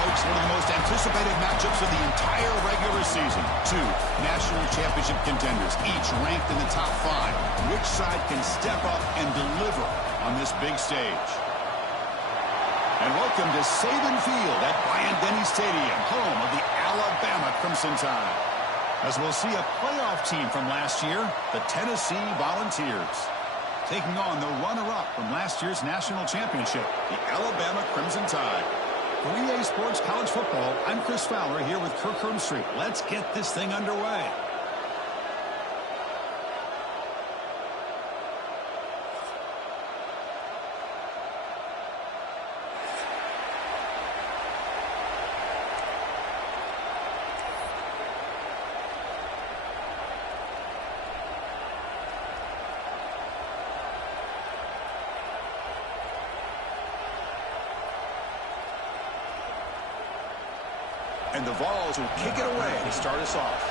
folks, one of the most anticipated matchups of the entire regular season. Two national championship contenders, each ranked in the top 5. Which side can step up and deliver on this big stage? And welcome to Saban Field at Bryant-Denny Stadium, home of the Alabama Crimson Tide. As we'll see a playoff team from last year, the Tennessee Volunteers, taking on the runner-up from last year's national championship, the Alabama Crimson Tide. For EA Sports College Football, I'm Chris Fowler here with Kirk Herbstreit. Let's get this thing underway. And the Vols will kick it away to start us off.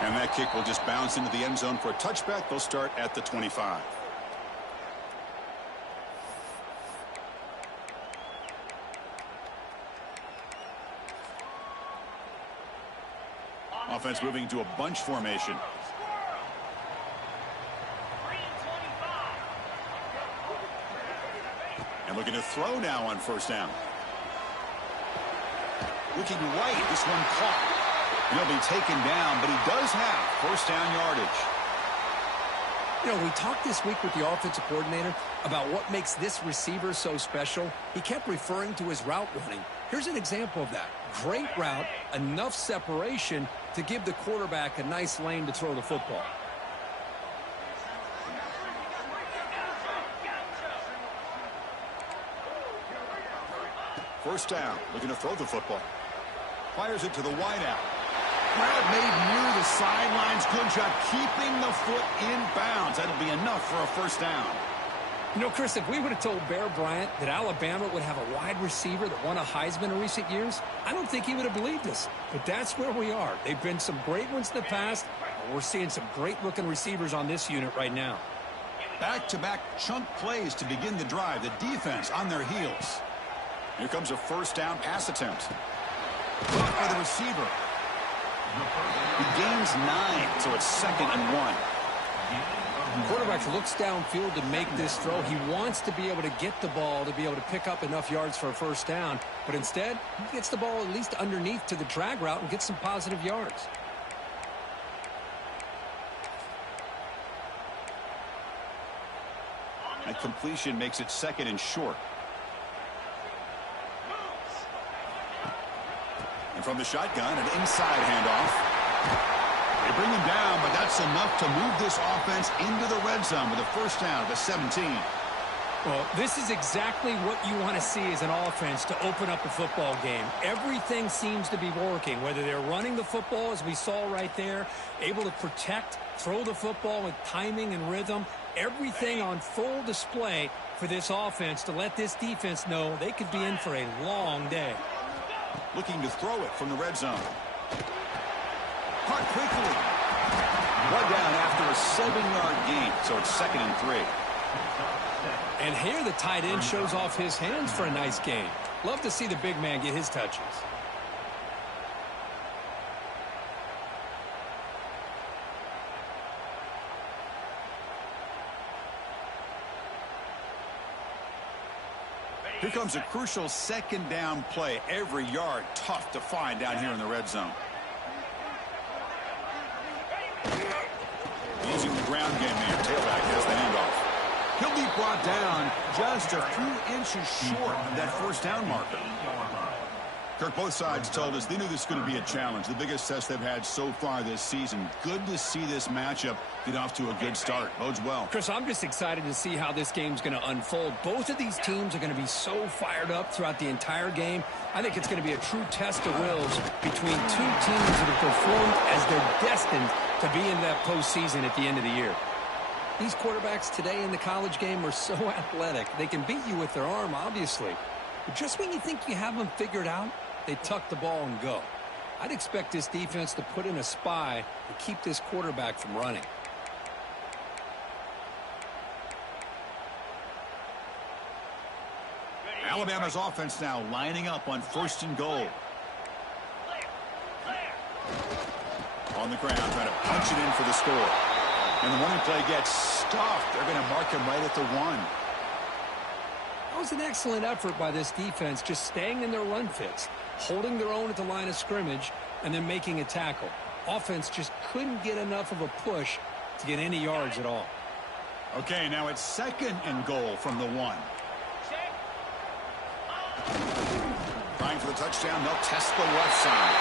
And that kick will just bounce into the end zone for a touchback. They'll start at the 25. Offense moving to a bunch formation. And looking to throw now on first down. Looking right, this one caught. And he'll be taken down, but he does have first down yardage. You know, we talked this week with the offensive coordinator about what makes this receiver so special. He kept referring to his route running. Here's an example of that. Great route, enough separation to give the quarterback a nice lane to throw the football. First down, looking to throw the football. Fires it to the wideout. Crowd made near the sidelines. Good job keeping the foot in bounds. That'll be enough for a first down. You know, Chris, if we would have told Bear Bryant that Alabama would have a wide receiver that won a Heisman in recent years, I don't think he would have believed us. But that's where we are. They've been some great ones in the past, but we're seeing some great-looking receivers on this unit right now. Back-to-back chunk plays to begin the drive. The defense on their heels. Here comes a first down pass attempt. Caught by the receiver. He gains 9, so it's 2nd and 1. Quarterback looks downfield to make this throw. He wants to be able to get the ball to be able to pick up enough yards for a first down, but instead, he gets the ball at least underneath to the drag route and gets some positive yards. That completion makes it 2nd and short. And from the shotgun, an inside handoff. They bring him down, but that's enough to move this offense into the red zone with a first down at the 17. Well, this is exactly what you want to see as an offense to open up a football game. Everything seems to be working, whether they're running the football, as we saw right there, able to protect, throw the football with timing and rhythm. Everything on full display for this offense to let this defense know they could be in for a long day. Looking to throw it from the red zone. Caught quickly. One down after a 7-yard gain, so it's 2nd and 3. And here the tight end shows off his hands for a nice gain. Love to see the big man get his touches. Here comes a crucial 2nd down play. Every yard tough to find down here in the red zone. Using the ground game there. Tailback has the handoff. He'll be brought down just a few inches short of that first down marker. Kirk, both sides told us they knew this was going to be a challenge. The biggest test they've had so far this season. Good to see this matchup get off to a good start. Bodes well. Chris, I'm just excited to see how this game's going to unfold. Both of these teams are going to be so fired up throughout the entire game. I think it's going to be a true test of wills between two teams that have performed as they're destined to be in that postseason at the end of the year. These quarterbacks today in the college game are so athletic. They can beat you with their arm, obviously. But just when you think you have them figured out, they tuck the ball and go. I'd expect this defense to put in a spy and keep this quarterback from running. Alabama's offense now lining up on 1st and goal. On the ground, trying to punch it in for the score. And the running play gets stuffed. They're going to mark him right at the 1. That was an excellent effort by this defense, just staying in their run fits, holding their own at the line of scrimmage, and then making a tackle. Offense just couldn't get enough of a push to get any yards at all. Okay, now it's 2nd and goal from the 1. Trying for the touchdown. They'll test the left side.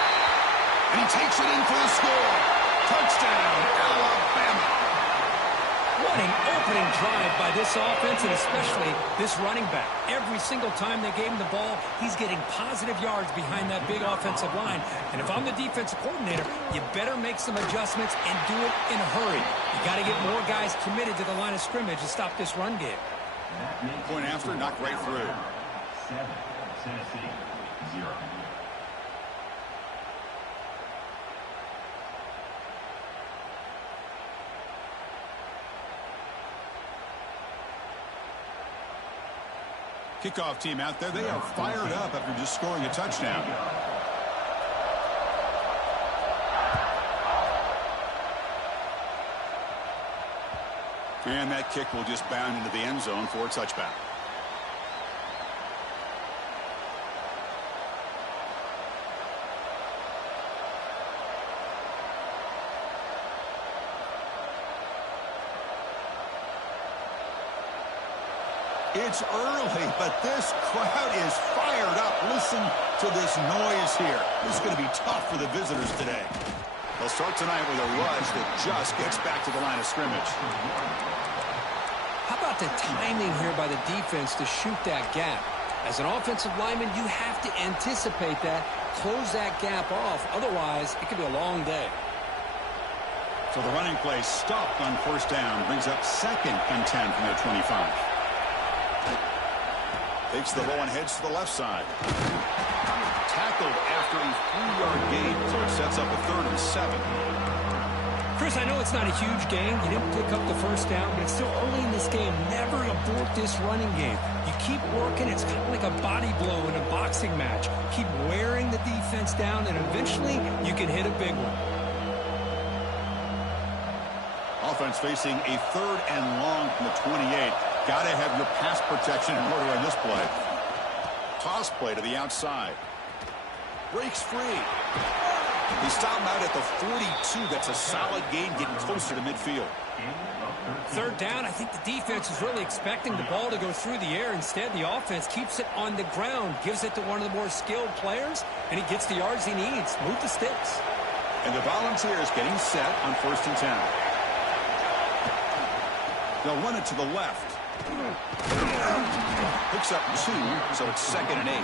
And he takes it in for the score. Touchdown, Alabama. What an opening drive by this offense, and especially this running back. Every single time they gave him the ball, he's getting positive yards behind that big offensive line. And if I'm the defensive coordinator, you better make some adjustments and do it in a hurry. You got to get more guys committed to the line of scrimmage to stop this run game. Point after, knocked right through. 7, Tennessee, 0. Kickoff team out there. They are fired up after just scoring a touchdown. And that kick will just bound into the end zone for a touchback. It's early, but this crowd is fired up. Listen to this noise here. This is going to be tough for the visitors today. They'll start tonight with a rush that just gets back to the line of scrimmage. How about the timing here by the defense to shoot that gap? As an offensive lineman, you have to anticipate that, close that gap off. Otherwise, it could be a long day. So the running play stopped on 1st down. Brings up 2nd and 10 from their 25. Takes the ball and heads to the left side. Tackled after a 3-yard gain, so it sets up a 3rd and 7. Chris, I know it's not a huge gain. You didn't pick up the 1st down, but it's still early in this game. Never abort this running game. You keep working. It's kind of like a body blow in a boxing match. Keep wearing the defense down, and eventually you can hit a big one. Offense facing a 3rd and long from the 28. Got to have your pass protection in order on this play. Toss play to the outside. Breaks free. He stopped him out at the 42. That's a solid gain, getting closer to midfield. 3rd down, I think the defense is really expecting the ball to go through the air. Instead, the offense keeps it on the ground, gives it to one of the more skilled players, and he gets the yards he needs. Move the sticks. And the Volunteers getting set on 1st and 10. They'll run it to the left. Picks up 2, so it's 2nd and 8.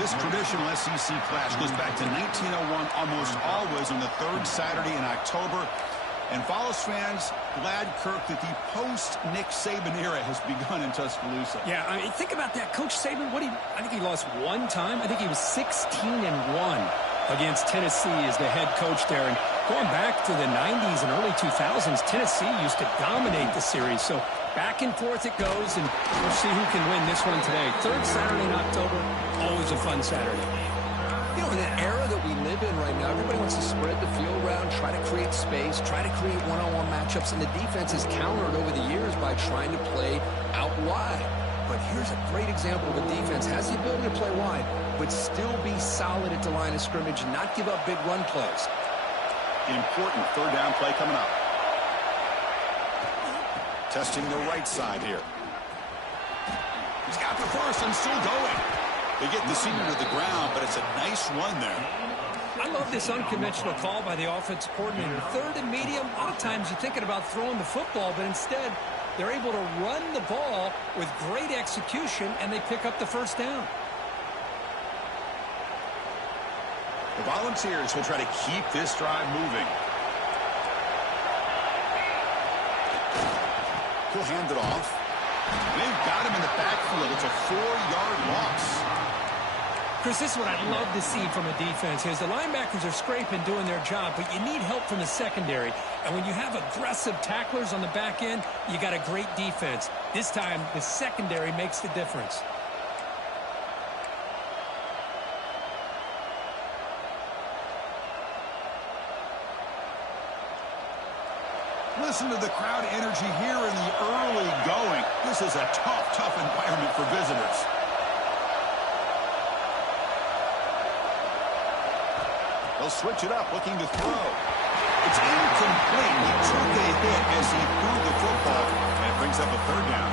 This traditional SEC clash goes back to 1901, almost always on the 3rd Saturday in October. And Follows fans glad, Kirk, that the post-Nick Saban era has begun in Tuscaloosa. Yeah, I mean, think about that. Coach Saban, I think he lost 1 time. I think he was 16-1 against Tennessee as the head coach there. And going back to the 90s and early 2000s, Tennessee used to dominate the series. So back and forth it goes, and we'll see who can win this one today. 3rd Saturday in October, always a fun Saturday. You know, in the era that we live in right now, everybody wants to spread the field around, try to create space, try to create one-on-one matchups, and the defense has countered over the years by trying to play out wide. But here's a great example of a defense has the ability to play wide, but still be solid at the line of scrimmage and not give up big run plays. Important 3rd down play coming up. Testing the right side here. He's got the 1st and still going. They get the senior to the ground, but it's a nice run there. I love this unconventional call by the offensive coordinator. 3rd and medium, a lot of times you're thinking about throwing the football, but instead they're able to run the ball with great execution, and they pick up the 1st down. The Volunteers will try to keep this drive moving. He'll hand it off. They've got him in the backfield. It's a 4-yard loss. Chris, this is what I'd love to see from a defense is the linebackers are scraping, doing their job, but you need help from the secondary. And when you have aggressive tacklers on the back end, you got a great defense. This time, the secondary makes the difference. Listen to the crowd energy here in the early going. This is a tough environment for visitors. They'll switch it up, looking to throw. It's incomplete. He took a hit as he threw the football, and it brings up a third down.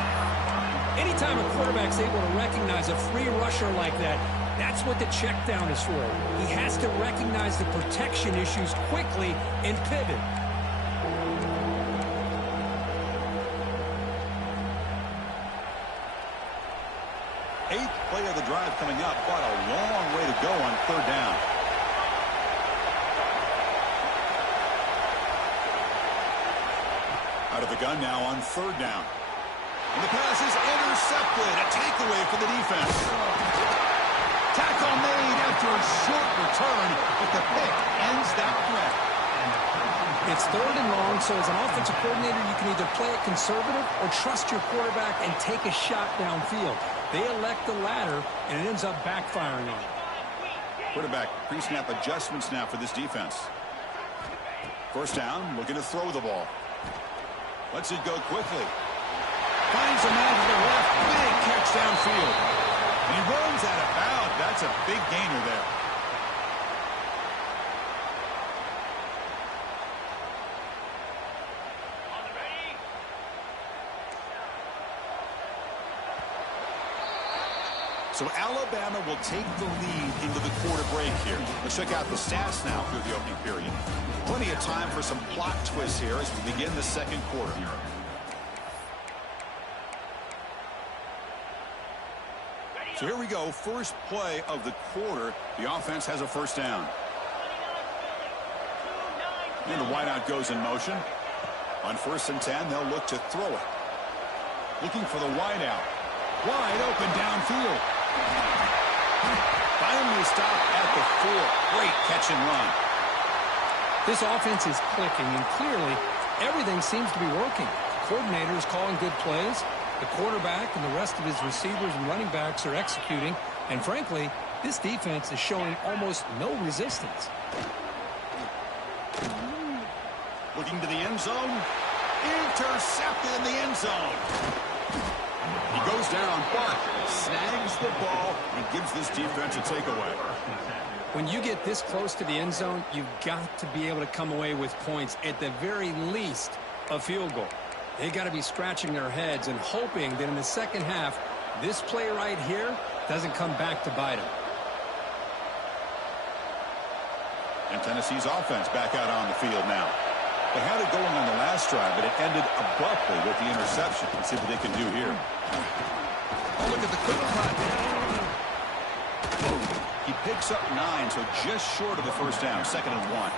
Anytime a quarterback's able to recognize a free rusher like that, that's what the check down is for. He has to recognize the protection issues quickly and pivot. Eighth play of the drive coming up, but a long way to go on third down. Out of the gun now on third down. And the pass is intercepted. A takeaway for the defense. Tackle made after a short return, but the pick ends that threat. It's third and long, so as an offensive coordinator, you can either play it conservative or trust your quarterback and take a shot downfield. They elect the latter, and it ends up backfiring on them. Quarterback pre-snap adjustments now for this defense. First down, looking to throw the ball. Lets it go quickly. Finds a man to the left. Big catch downfield. And he runs out of bounds. That's a big gainer there. So Alabama will take the lead into the quarter break here. Let's check out the stats now through the opening period. Plenty of time for some plot twists here as we begin the second quarter. So here we go. First play of the quarter. The offense has a first down. And the wideout goes in motion. On 1st and 10, they'll look to throw it. Looking for the wideout. Wide open downfield. Finally stopped at the 4. Great catch and run. This offense is clicking, and clearly everything seems to be working. The coordinator is calling good plays. The quarterback and the rest of his receivers and running backs are executing. And frankly, this defense is showing almost no resistance. Looking to the end zone. Intercepted in the end zone. He goes down, but snags the ball and gives this defense a takeaway. When you get this close to the end zone, you've got to be able to come away with points, at the very least, a field goal. They got to be scratching their heads and hoping that in the second half, this play right here doesn't come back to bite them. And Tennessee's offense back out on the field now. They had it going on the last drive, but it ended abruptly with the interception. Let's see what they can do here. Oh, look at the quick cut. He picks up 9, so just short of the first down, 2nd and 1.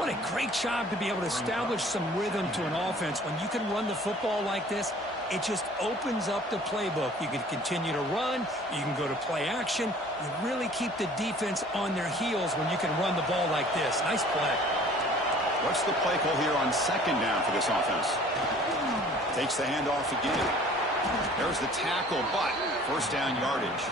What a great job to be able to establish some rhythm to an offense. When you can run the football like this, it just opens up the playbook. You can continue to run. You can go to play action. You really keep the defense on their heels when you can run the ball like this. Nice play. What's the play call here on 2nd down for this offense? Takes the handoff again. There's the tackle, but first down yardage.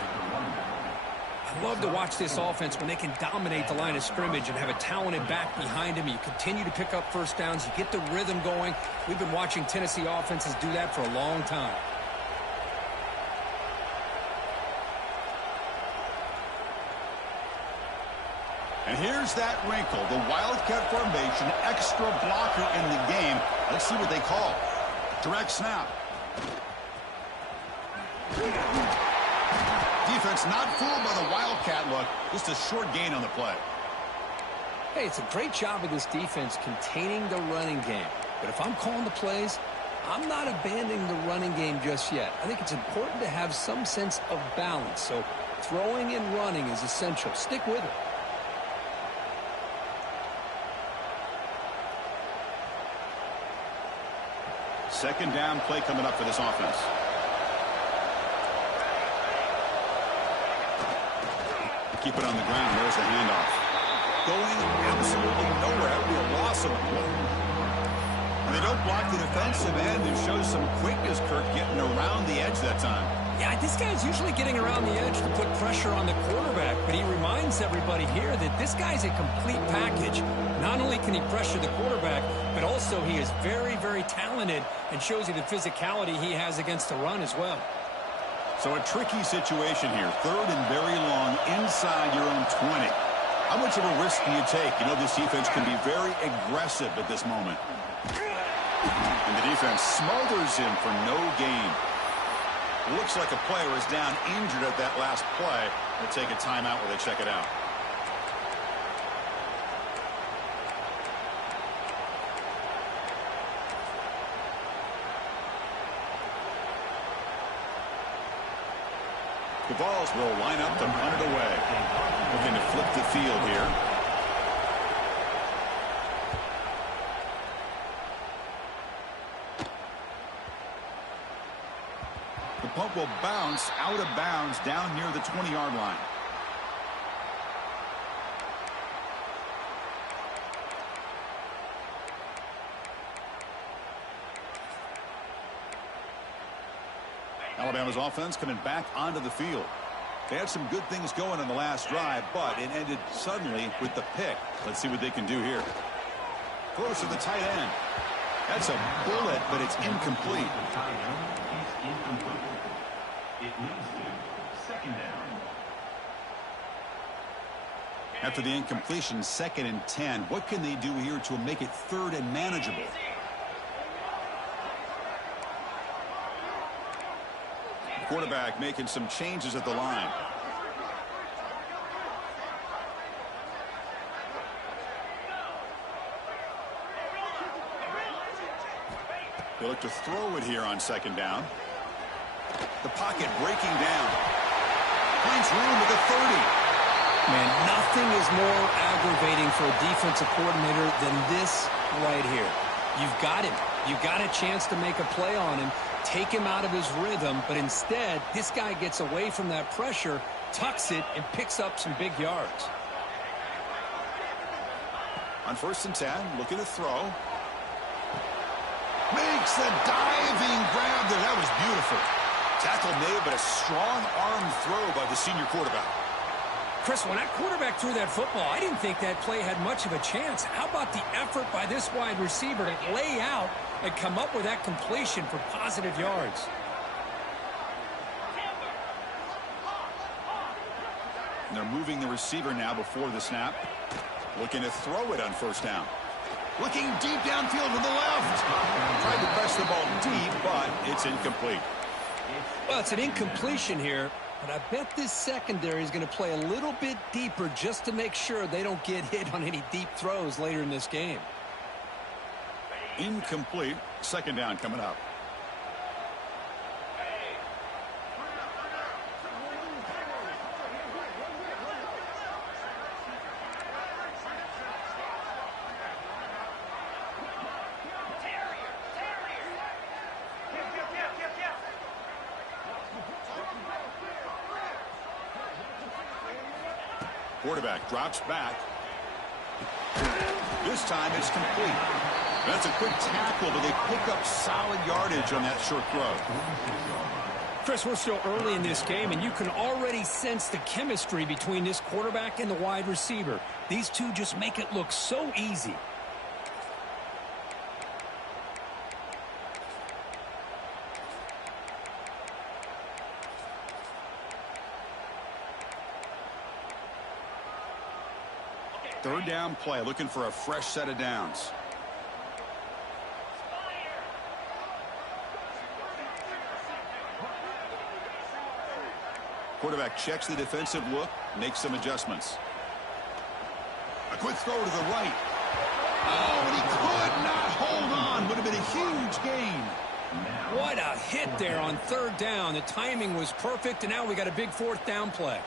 I love to watch this offense when they can dominate the line of scrimmage and have a talented back behind him. You continue to pick up first downs. You get the rhythm going. We've been watching Tennessee offenses do that for a long time. And here's that wrinkle, the Wildcat formation, extra blocker in the game. Let's see what they call. Direct snap. Defense not fooled by the Wildcat look. Just a short gain on the play. Hey, it's a great job of this defense containing the running game. But if I'm calling the plays, I'm not abandoning the running game just yet. I think it's important to have some sense of balance. So throwing and running is essential. Stick with it. Second down play coming up for this offense. keep it on the ground. There's the handoff. Going absolutely nowhere. That would be a loss of the play. And they don't block the defensive end. It shows some quickness, Kirk, getting around the edge that time. Yeah, this guy's usually getting around the edge to put pressure on the quarterback, but he reminds everybody here that this guy's a complete package. Not only can he pressure the quarterback, but also he is very, very talented and shows you the physicality he has against the run as well. So a tricky situation here. 3rd and very long inside your own 20. How much of a risk do you take? You know, this defense can be very aggressive at this moment. And the defense smothers him for no gain. Looks like a player is down injured at that last play. They'll take a timeout where they check it out. The Vols will line up to punt it away. Looking to flip the field here. The punt will bounce out of bounds down near the 20-yard line. Alabama's offense coming back onto the field. They had some good things going on the last drive, but it ended suddenly with the pick. Let's see what they can do here. Close to the tight end. That's a bullet, but it's incomplete. It leads to 2nd down. After the incompletion, 2nd and 10. What can they do here to make it 3rd and manageable? Quarterback making some changes at the line. They look to throw it here on 2nd down. The pocket breaking down. Finds room at the 30. Man, nothing is more aggravating for a defensive coordinator than this right here. You've got him. You've got a chance to make a play on him, take him out of his rhythm, but instead, this guy gets away from that pressure, tucks it, and picks up some big yards. On 1st and 10, looking to throw. Makes a diving grab there. That was beautiful. Tackle made, but a strong arm throw by the senior quarterback. Chris, when that quarterback threw that football, I didn't think that play had much of a chance. How about the effort by this wide receiver to lay out and come up with that completion for positive yards? And they're moving the receiver now before the snap. Looking to throw it on 1st down. Looking deep downfield to the left. Tried to press the ball deep, but it's incomplete. Well, it's an incompletion here, but I bet this secondary is going to play a little bit deeper just to make sure they don't get hit on any deep throws later in this game. Incomplete. 2nd down coming up. Quarterback drops back. This time it's complete. That's a quick tackle, but they pick up solid yardage on that short throw. Chris, we're still early in this game, and you can already sense the chemistry between this quarterback and the wide receiver. These two just make it look so easy. Third down play, looking for a fresh set of downs. Quarterback checks the defensive look, makes some adjustments. A quick throw to the right. Oh, and he could not hold on. Would have been a huge gain. What a hit there on 3rd down. The timing was perfect, and now we got a big 4th down play.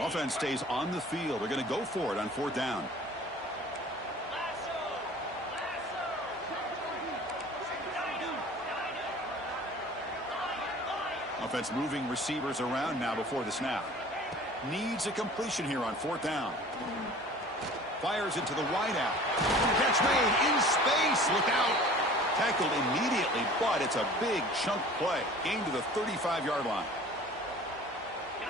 Offense stays on the field. They're going to go for it on 4th down. Defense moving receivers around now before the snap. Needs a completion here on 4th down. Fires it to the wideout. Catch made in space. Look out. Tackled immediately, but it's a big chunk play. Gain to the 35-yard line.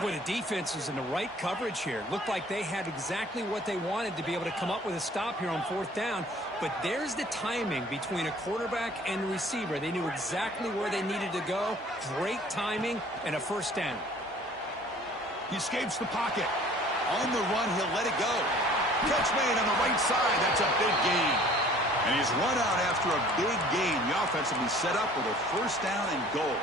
Well, the defense was in the right coverage here. Looked like they had exactly what they wanted to be able to come up with a stop here on 4th down. But there's the timing between a quarterback and a receiver. They knew exactly where they needed to go. Great timing and a 1st down. He escapes the pocket. On the run, he'll let it go. Catch made on the right side. That's a big gain. And he's run out after a big gain. The offense will be set up with a 1st down and goal.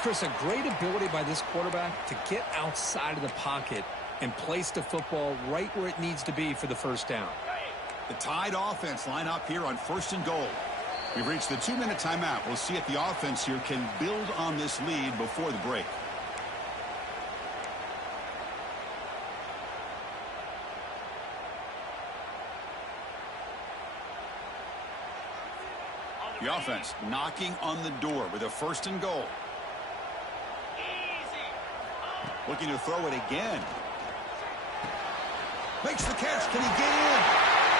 Chris, a great ability by this quarterback to get outside of the pocket and place the football right where it needs to be for the 1st down. The Tide offense line up here on 1st and goal. We've reached the 2-minute timeout. We'll see if the offense here can build on this lead before the break. The offense knocking on the door with a 1st and goal. Looking to throw it again. Makes the catch. Can he get in?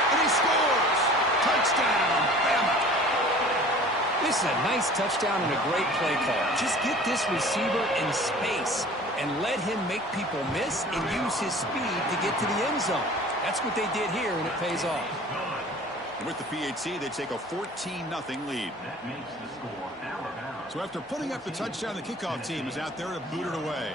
And he scores. Touchdown, Bama. This is a nice touchdown and a great play call. Just get this receiver in space and let him make people miss and use his speed to get to the end zone. That's what they did here, and it pays off. With the PAT, they take a 14-0 lead. That makes the score out of bounds. So after putting up the touchdown, the kickoff team is out there to boot it away.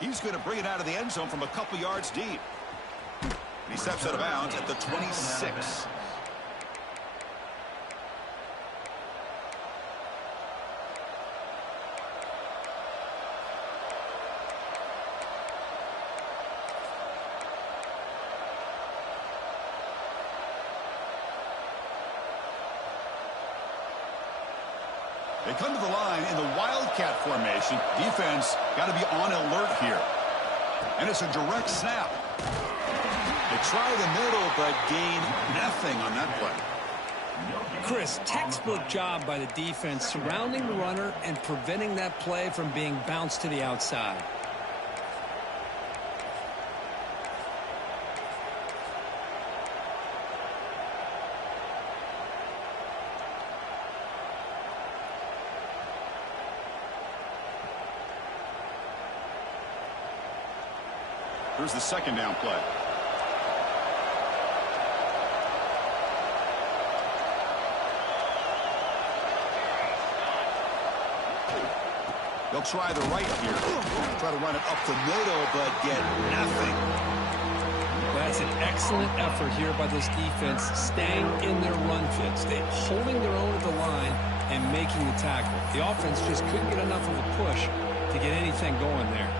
He's going to bring it out of the end zone from a couple yards deep. He steps out of bounds at the 26. They come to the line in the Wildcat formation. Defense got to be on alert here. And it's a direct snap. They try the middle, but gain nothing on that play. Chris, textbook job by the defense surrounding the runner and preventing that play from being bounced to the outside. Here's the 2nd down play. They'll try the right here. Try to run it up the middle, but get nothing. That's an excellent effort here by this defense, staying in their run fits. They're holding their own at the line and making the tackle. The offense just couldn't get enough of a push to get anything going there.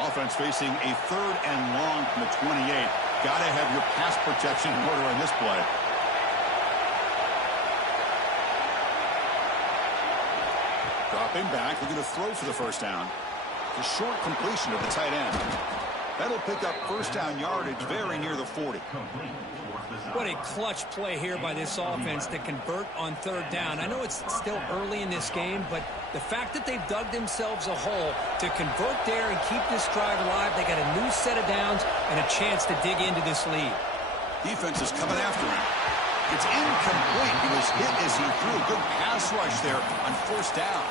Offense facing a 3rd and long from the 28. Got to have your pass protection in order in this play. Dropping back, looking to throw for the 1st down. The short completion of the tight end. That'll pick up 1st down yardage very near the 40. What a clutch play here by this offense to convert on 3rd down. I know it's still early in this game, but the fact that they've dug themselves a hole to convert there and keep this drive alive, they got a new set of downs and a chance to dig into this lead. Defense is coming after him. It's incomplete. He was hit as he threw. Good pass rush there on 1st down.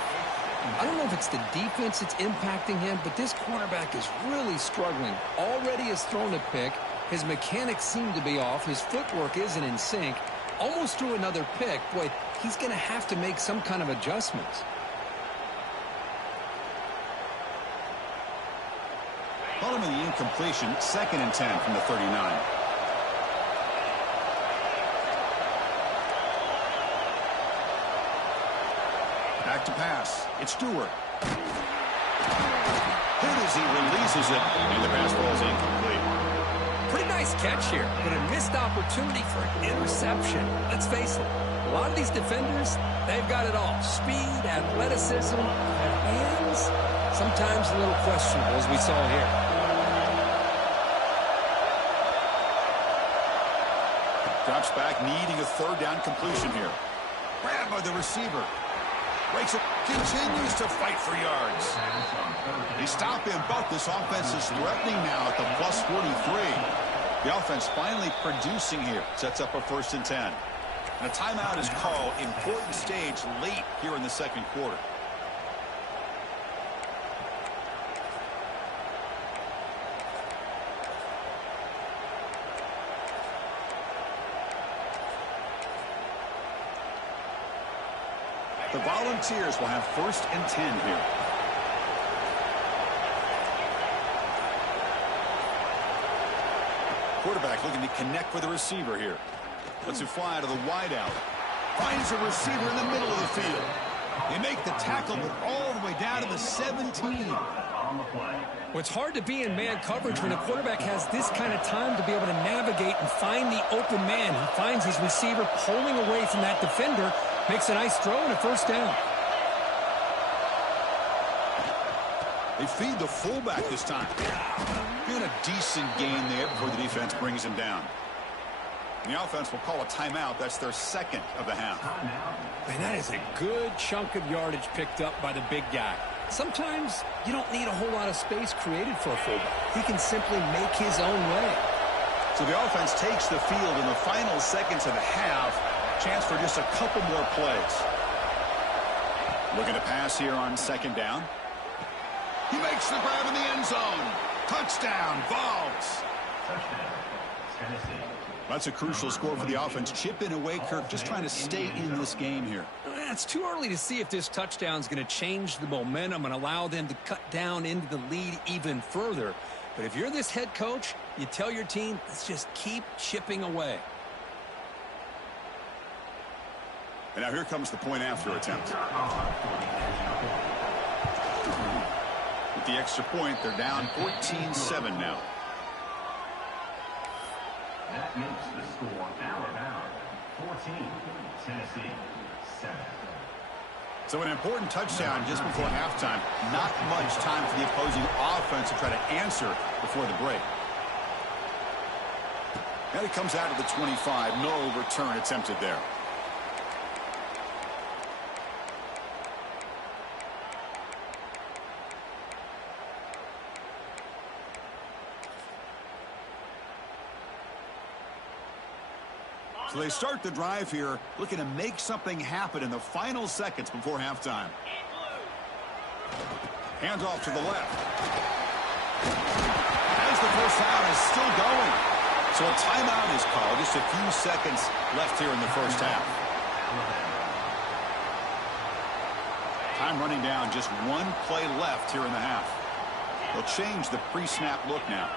I don't know if it's the defense that's impacting him, but this quarterback is really struggling. Already has thrown a pick. His mechanics seem to be off. His footwork isn't in sync. Almost threw another pick. Boy, he's going to have to make some kind of adjustments. Following the incompletion, 2nd and 10 from the 39. Back to pass. It's Stewart. Hit as he releases it, and the pass ball is incomplete. Pretty nice catch here, but a missed opportunity for an interception. Let's face it, A lot of these defenders, they've got it all. Speed, athleticism, their hands, sometimes a little questionable, as we saw here. Drops back, needing a third down completion here. Grabbed by the receiver. Breaks it, continues to fight for yards. They stop him, but this offense is threatening now at the plus 43. The offense finally producing here. Sets up a 1st and 10. And a timeout is called. Important stage late here in the second quarter. The Volunteers will have 1st and 10 here. Quarterback looking to connect with the receiver here. Lets it fly to the wideout. Finds a receiver in the middle of the field. They make the tackle, but all the way down to the 17. Well, it's hard to be in man coverage when a quarterback has this kind of time to be able to navigate and find the open man. He finds his receiver pulling away from that defender, makes a nice throw and a 1st down. They feed the fullback this time. Doing a decent gain there before the defense brings him down. And the offense will call a timeout. That's their 2nd of the half. And that is a good chunk of yardage picked up by the big guy. Sometimes you don't need a whole lot of space created for a fullback. He can simply make his own way. So the offense takes the field in the final seconds of the half. Chance for just a couple more plays. Looking to pass here on 2nd down. He makes the grab in the end zone. Touchdown, Vols. Touchdown, Tennessee. That's a crucial score for the offense. Chip in away, Kirk, just trying to stay in this game here. It's too early to see if this touchdown is going to change the momentum and allow them to cut down into the lead even further. But if you're this head coach, you tell your team, let's just keep chipping away. And now here comes the point after attempt. With the extra point, they're down 14-7 now. That makes the score Alabama 14, Tennessee 7. So an important touchdown just before halftime. Not much time for the opposing offense to try to answer before the break. Now he comes out of the 25. No return attempted there. So they start the drive here, looking to make something happen in the final seconds before halftime. Hands off to the left. As the first down is still going. So a timeout is called. Just a few seconds left here in the first half. Time running down. Just one play left here in the half. They'll change the pre-snap look now.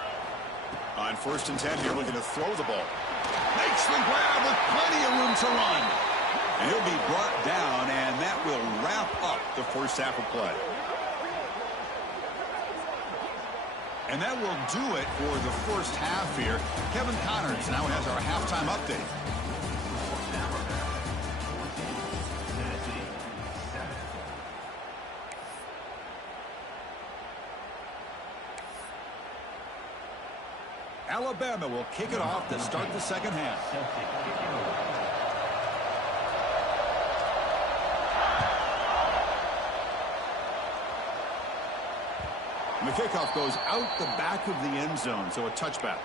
On 1st and 10 here, looking to throw the ball. Makes the grab with plenty of room to run. And he'll be brought down, and that will wrap up the first half of play. And that will do it for the first half here. Kevin Connors now has our halftime update. Alabama will kick it off to start the second half. And the kickoff goes out the back of the end zone, so a touchback.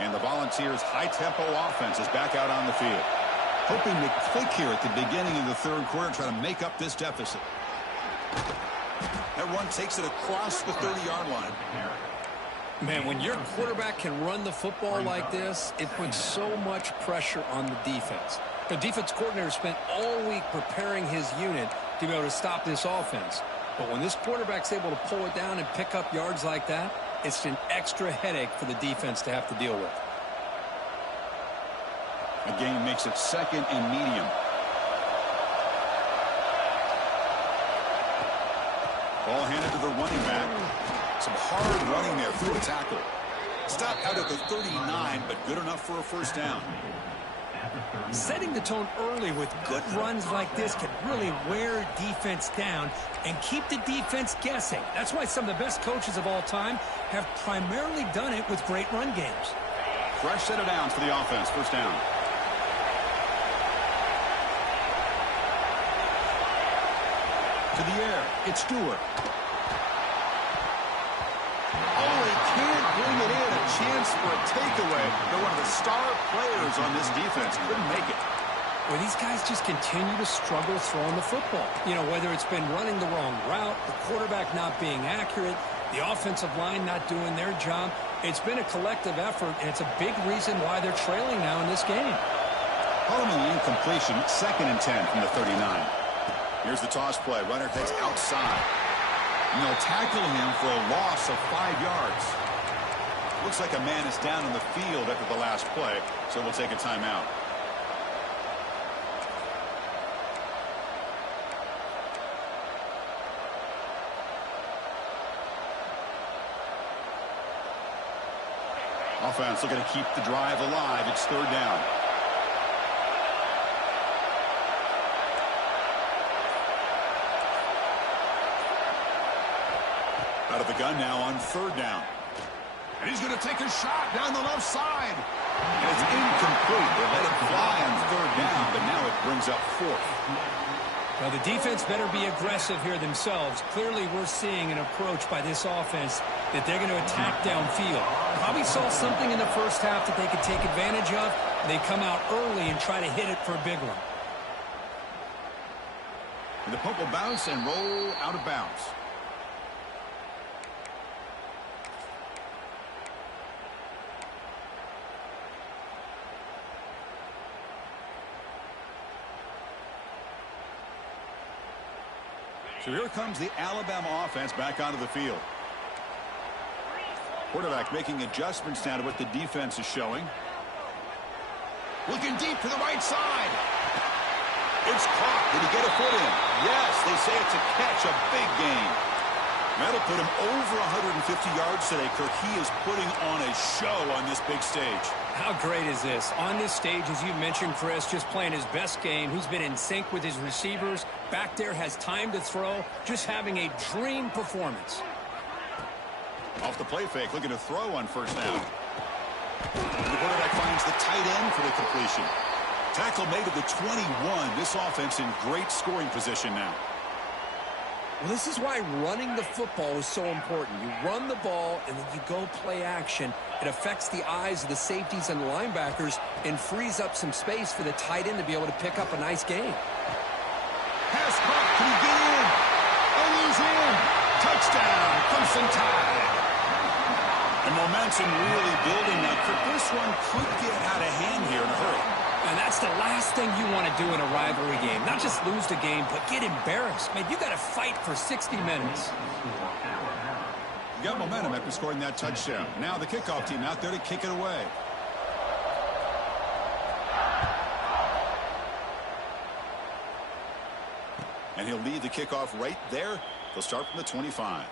And the Volunteers' high-tempo offense is back out on the field. Hoping to click here at the beginning of the third quarter, try to make up this deficit. That run takes it across the 30-yard line. Man, when your quarterback can run the football like this, it puts so much pressure on the defense. The defense coordinator spent all week preparing his unit to be able to stop this offense. But when this quarterback's able to pull it down and pick up yards like that, it's an extra headache for the defense to have to deal with. A gain makes it 2nd and medium. Ball handed to the running back. Some hard running there through a tackle. Stopped out at the 39, but good enough for a first down. Setting the tone early with good runs like this can really wear defense down and keep the defense guessing. That's why some of the best coaches of all time have primarily done it with great run games. Fresh set of downs for the offense. First down. To the air. It's Stewart. Oh, he can't bring it in. A chance for a takeaway. They're one of the star players on this defense. Couldn't make it. Well, these guys just continue to struggle throwing the football. You know, whether it's been running the wrong route, the quarterback not being accurate, the offensive line not doing their job. It's been a collective effort, and it's a big reason why they're trailing now in this game. Following the incompletion, 2nd and 10 from the 39. Here's the toss play. Runner heads outside. And they'll tackle him for a loss of 5 yards. Looks like a man is down on the field after the last play, so we'll take a timeout. Offense looking to keep the drive alive. It's 3rd down. Out of the gun now on 3rd down. And he's going to take a shot down the left side. And it's incomplete. They let it fly on 3rd down, but now it brings up 4th. Well, the defense better be aggressive here themselves. Clearly, we're seeing an approach by this offense that they're going to attack downfield. Probably saw something in the first half that they could take advantage of. They come out early and try to hit it for a big one. And the punt will bounce and roll out of bounds. So here comes the Alabama offense back onto the field. Quarterback making adjustments now to what the defense is showing. Looking deep to the right side. It's caught. Did he get a foot in? Yes, they say it's a catch, a big gain. That'll put him over 150 yards today, Kirk. He is putting on a show on this big stage. How great is this? On this stage, as you mentioned, Chris, just playing his best game. He's been in sync with his receivers. Back there, has time to throw. Just having a dream performance. Off the play fake, looking to throw on 1st down. The quarterback finds the tight end for the completion. Tackle made at the 21. This offense in great scoring position now. Well, this is why running the football is so important. You run the ball, and then you go play action. It affects the eyes of the safeties and the linebackers and frees up some space for the tight end to be able to pick up a nice game. Pass caught. Can he get in? Oh, he's in. Touchdown, Crimson Tide. And momentum really building now. This one could get out of hand here in a hurry. And that's the last thing you want to do in a rivalry game. Not just lose the game, but get embarrassed. Man, you got to fight for 60 minutes. You got momentum after scoring that touchdown. Now the kickoff team out there to kick it away. And he'll lead the kickoff right there. They'll start from the 25.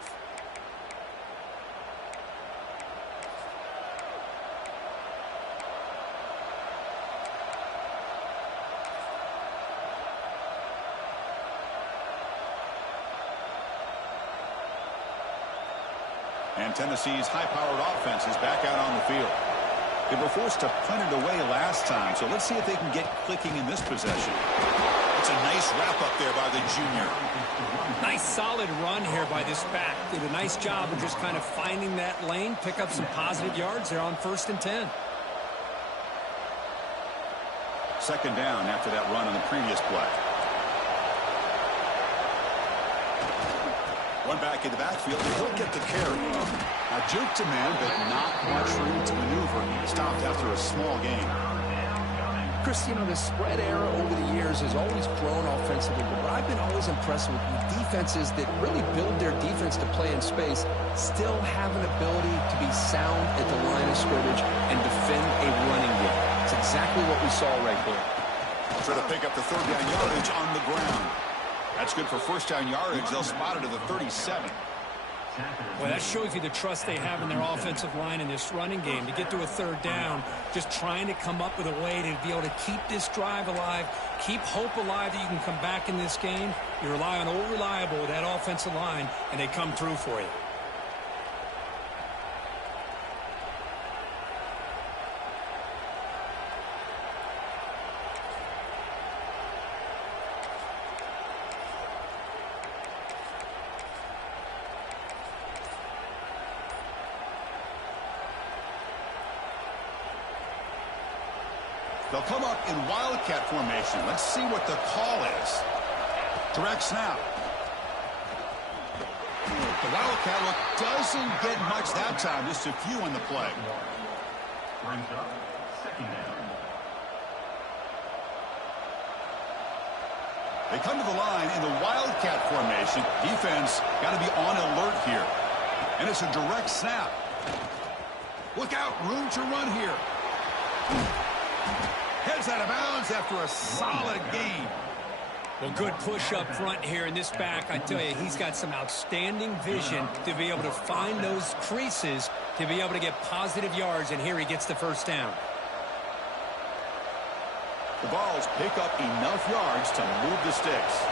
And Tennessee's high-powered offense is back out on the field. They were forced to punt it away last time, so let's see if they can get clicking in this possession. It's a nice wrap-up there by the junior. Nice solid run here by this back. Did a nice job of just kind of finding that lane, pick up some positive yards there on 1st and 10. 2nd down after that run on the previous play. One back in the backfield. He'll get the carry. Now juke to man, but not much room to maneuver. Stopped after a small gain. Chris, you know, the spread era over the years has always grown offensively, but what I've been always impressed with defenses that really build their defense to play in space still have an ability to be sound at the line of scrimmage and defend a running game. It's exactly what we saw right there. Try to pick up the third down yardage on the ground. That's good for first down yardage. They'll spot it at the 37. Well, that shows you the trust they have in their offensive line in this running game. To get to a third down, just trying to come up with a way to be able to keep this drive alive, keep hope alive that you can come back in this game. You rely on Old Reliable with that offensive line, and they come through for you. They'll come up in Wildcat formation. Let's see what the call is. Direct snap. The Wildcat look doesn't get much that time. Just a few on the play. Brings up second down. They come to the line in the Wildcat formation. Defense got to be on alert here. And it's a direct snap. Look out, room to run here. Heads out of bounds after a solid gain. Well, good push up front here in this back. I tell you, he's got some outstanding vision to be able to find those creases to be able to get positive yards, and here he gets the first down. The Vols pick up enough yards to move the sticks.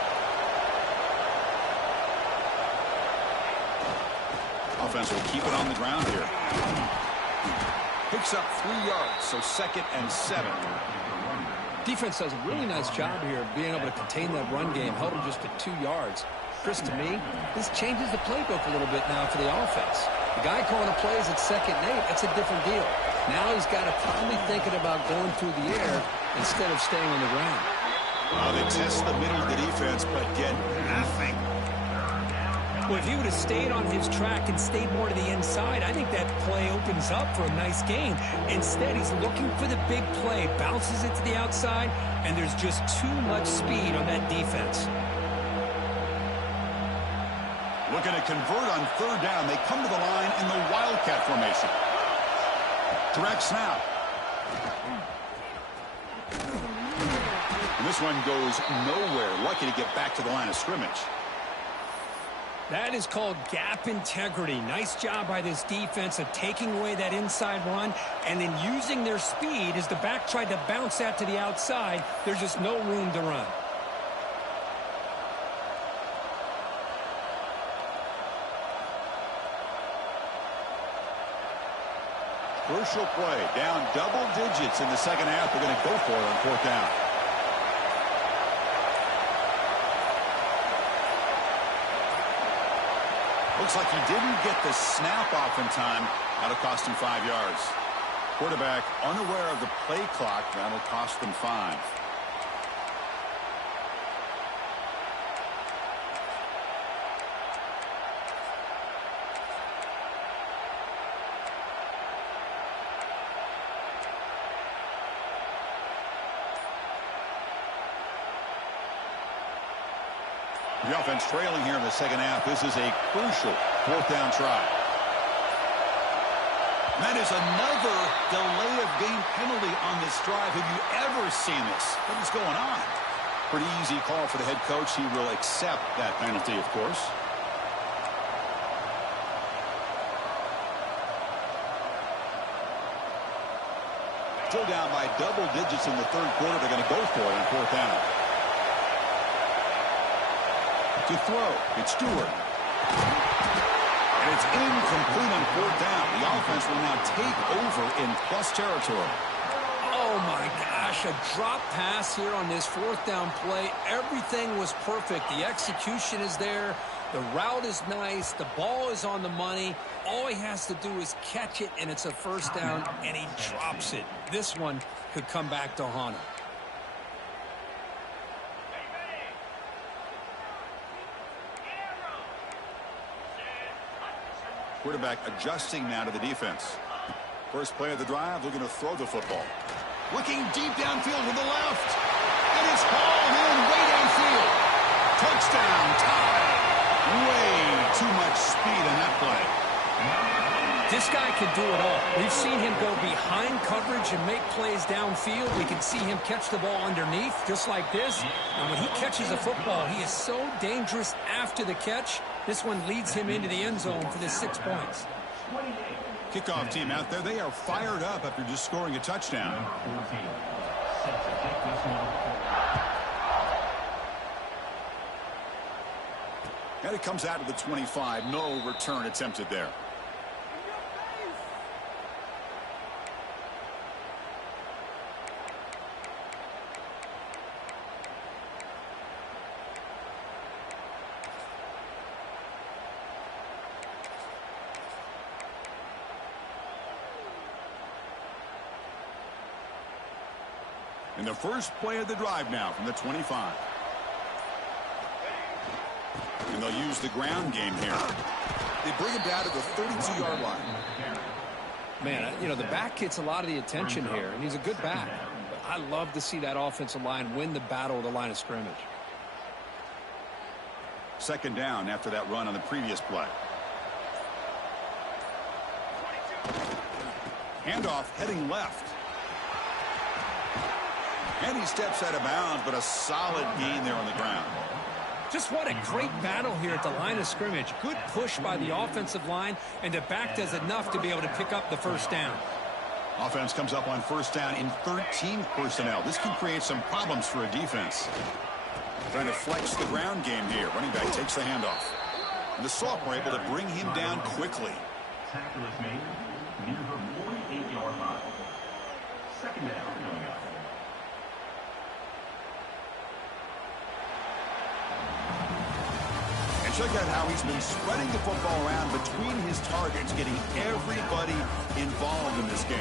Offense will keep it on the ground here. Picks up 3 yards, so 2nd and 7. Defense does a really nice job here of being able to contain that run game, held him just to 2 yards. Chris, to me, this changes the playbook a little bit now for the offense. The guy calling the plays at 2nd and 8, that's a different deal. Now he's got to probably thinking about going through the air instead of staying on the ground. Well, they test the middle of the defense, but get nothing. Well, if he would have stayed on his track and stayed more to the inside, I think that play opens up for a nice gain. Instead, he's looking for the big play, bounces it to the outside, and there's just too much speed on that defense. Looking to convert on third down. They come to the line in the Wildcat formation. Direct snap. And this one goes nowhere. Lucky to get back to the line of scrimmage. That is called gap integrity. Nice job by this defense of taking away that inside run and then using their speed as the back tried to bounce that to the outside. There's just no room to run. Crucial play. Down double digits in the second half. They're going to go for it on fourth down. Looks like he didn't get the snap off in time. That'll cost him 5 yards. Quarterback unaware of the play clock. That'll cost them 5. The offense trailing here in the second half. This is a crucial fourth down try. That is another delay of game penalty on this drive. Have you ever seen this? What is going on? Pretty easy call for the head coach. He will accept that penalty, of course. Still down by double digits in the third quarter. They're going to go for it on fourth down. To throw, it's Stewart. And it's incomplete on fourth down. The offense will now take over in plus territory. Oh, my gosh, a drop pass here on this fourth down play. Everything was perfect. The execution is there. The route is nice. The ball is on the money. All he has to do is catch it, and it's a first down, and he drops it. This one could come back to haunt him. Quarterback adjusting now to the defense. First play of the drive, looking to throw the football. Looking deep downfield to the left. And it's hauled in way downfield. Touchdown, tie. Way too much speed in that play. This guy can do it all. We've seen him go behind coverage and make plays downfield. We can see him catch the ball underneath, just like this. And when he catches a football, he is so dangerous after the catch. This one leads him into the end zone for the 6 points. Kickoff team out there, they are fired up after just scoring a touchdown. And it comes out to the 25. No return attempted there. And the first play of the drive now from the 25. And they'll use the ground game here. They bring him down to the 32-yard line. Man, you know, the back gets a lot of the attention here, and he's a good back. But I love to see that offensive line win the battle of the line of scrimmage. Second down after that run on the previous play. Handoff heading left. And he steps out of bounds, but a solid gain there on the ground. Just what a great battle here at the line of scrimmage. Good push by the offensive line, and the back does enough to be able to pick up the first down. Offense comes up on first down in 13 personnel. This can create some problems for a defense. Trying to flex the ground game here. Running back takes the handoff. And the sophomore able to bring him down quickly. Tackle is made near the 48-yard line. Second down coming up. And check out how he's been spreading the football around between his targets, getting everybody involved in this game.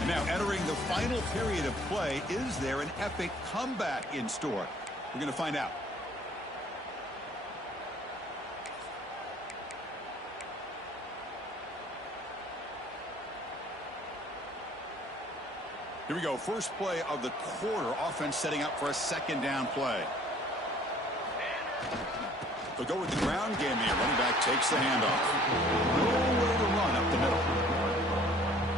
And now entering the final period of play, is there an epic comeback in store? We're going to find out. Here we go. First play of the quarter. Offense setting up for a second down play. They'll go with the ground game here. Running back takes the handoff. Nowhere to run up the middle.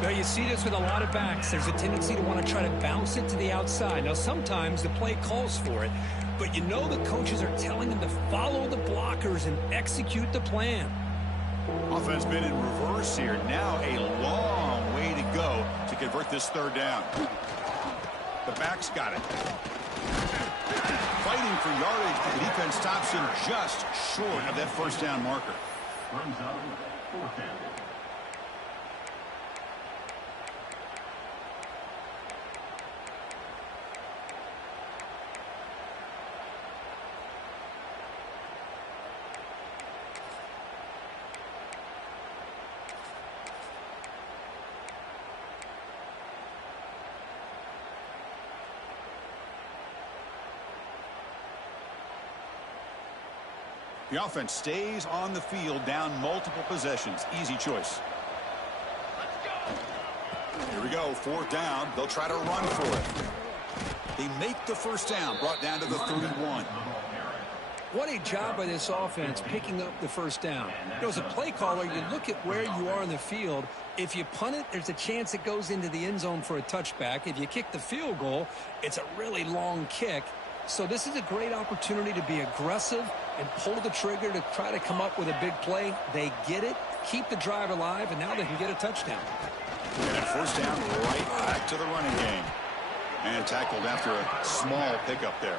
Well, you see this with a lot of backs. There's a tendency to want to try to bounce it to the outside. Now, sometimes the play calls for it, but you know the coaches are telling them to follow the blockers and execute the plan. Offense been in reverse here. Now a long way to go to convert this third down. The back's got it. Fighting for yardage, but the defense stops him just short of that first down marker. Runs up, fourth down. The offense stays on the field, down multiple possessions. Easy choice. Here we go, fourth down. They'll try to run for it. They make the first down, brought down to the 31. What a job by this offense picking up the first down. You know, as a play caller, you look at where you are in the field. If you punt it, there's a chance it goes into the end zone for a touchback. If you kick the field goal, it's a really long kick. So this is a great opportunity to be aggressive and pull the trigger to try to come up with a big play. They get it, keep the drive alive, and now they can get a touchdown. And first down right back to the running game. And tackled after a small pickup there.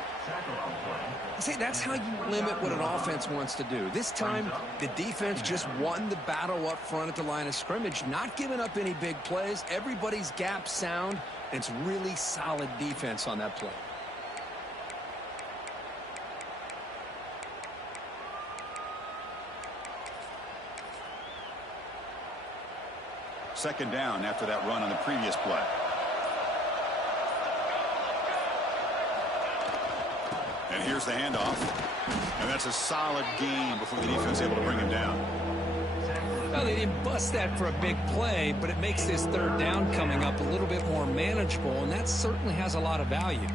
See, that's how you limit what an offense wants to do. This time, the defense just won the battle up front at the line of scrimmage, not giving up any big plays. Everybody's gap sound, and it's really solid defense on that play. Second down after that run on the previous play. And here's the handoff. And that's a solid gain before the defense able to bring him down. Well, they didn't bust that for a big play, but it makes this third down coming up a little bit more manageable, and that certainly has a lot of value.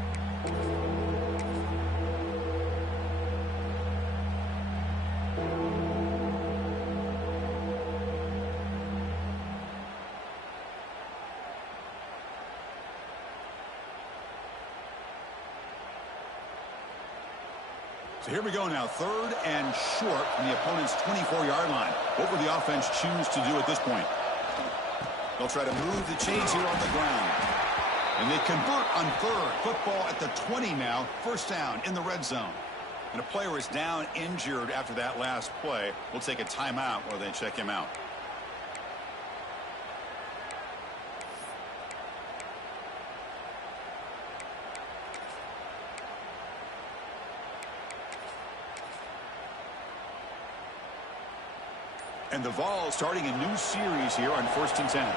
So here we go now, 3rd and short from the opponent's 24-yard line. What will the offense choose to do at this point? They'll try to move the chains here on the ground. And they convert on 3rd. Football at the 20 now. 1st down in the red zone. And a player is down injured after that last play. We'll take a timeout while they check him out. And the Vols starting a new series here on 1st and 10.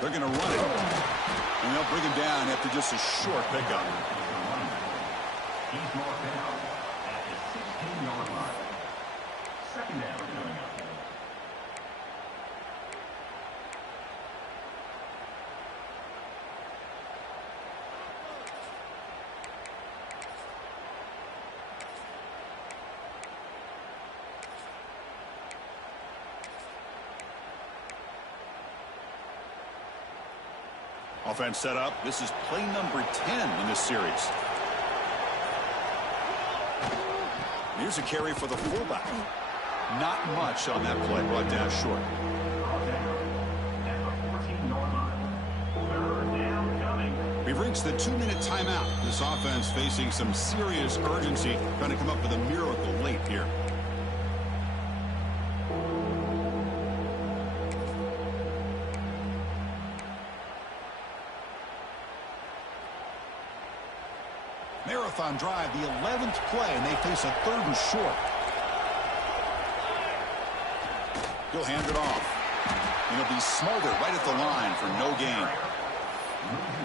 They're going to run it. And they'll bring him down after just a short pickup. He's marked down at the 16-yard line. 2nd down coming up. Offense set up. This is play number 10 in this series. Here's a carry for the fullback. Not much on that play. Brought down short. At the 14-yard line. 3rd down coming. We've reached the 2-minute timeout. This offense facing some serious urgency, trying to come up with a miracle late here. Marathon drive, the 11th play, and they face a 3rd and short. He'll hand it off. And he'll be smothered right at the line for no gain.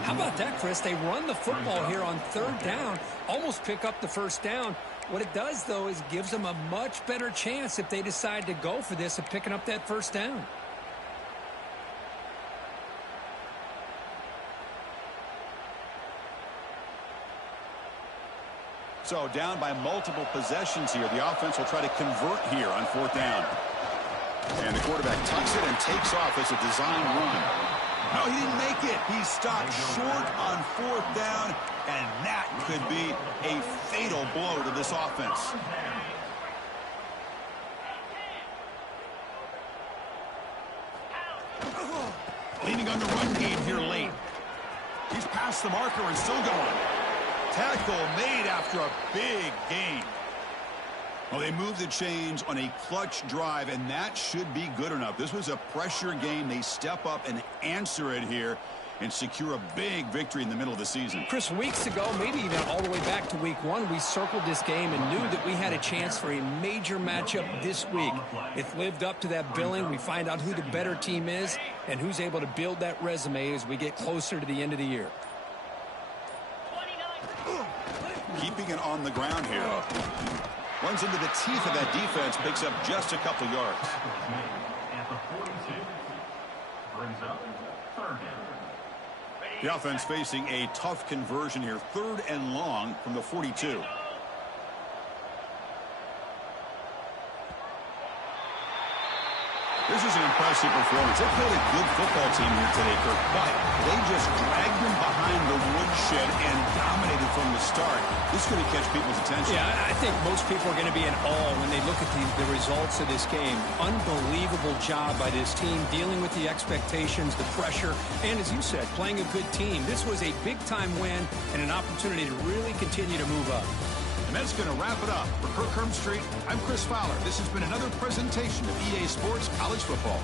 How about that, Chris? They run the football here on 3rd down, almost pick up the 1st down. What it does, though, is gives them a much better chance if they decide to go for this of picking up that 1st down. So down by multiple possessions here. The offense will try to convert here on 4th down. And the quarterback tucks it and takes off as a design run. No, he didn't make it. He stopped short on 4th down, and that could be a fatal blow to this offense. Leaning on the run game here late. He's past the marker and still going. Tackle made after a big gain. Well, they move the chains on a clutch drive, and that should be good enough. This was a pressure game. They step up and answer it here and secure a big victory in the middle of the season. Chris, weeks ago, maybe even all the way back to week 1, we circled this game and knew that we had a chance for a major matchup this week. It lived up to that billing. We find out who the better team is and who's able to build that resume as we get closer to the end of the year. Keeping it on the ground here. Runs into the teeth of that defense, picks up just a couple yards. At the 42. Brings up 3rd down. The offense facing a tough conversion here. 3rd and long from the 42. This is an impressive performance. They played a good football team here today, Kirk, but they just dragged them behind the woodshed and dominated from the start. This is going to catch people's attention. Yeah, I think most people are going to be in awe when they look at the results of this game. Unbelievable job by this team dealing with the expectations, the pressure, and as you said, playing a good team. This was a big-time win and an opportunity to really continue to move up. And that's going to wrap it up. For Kirk Street, I'm Chris Fowler. This has been another presentation of EA Sports College Football.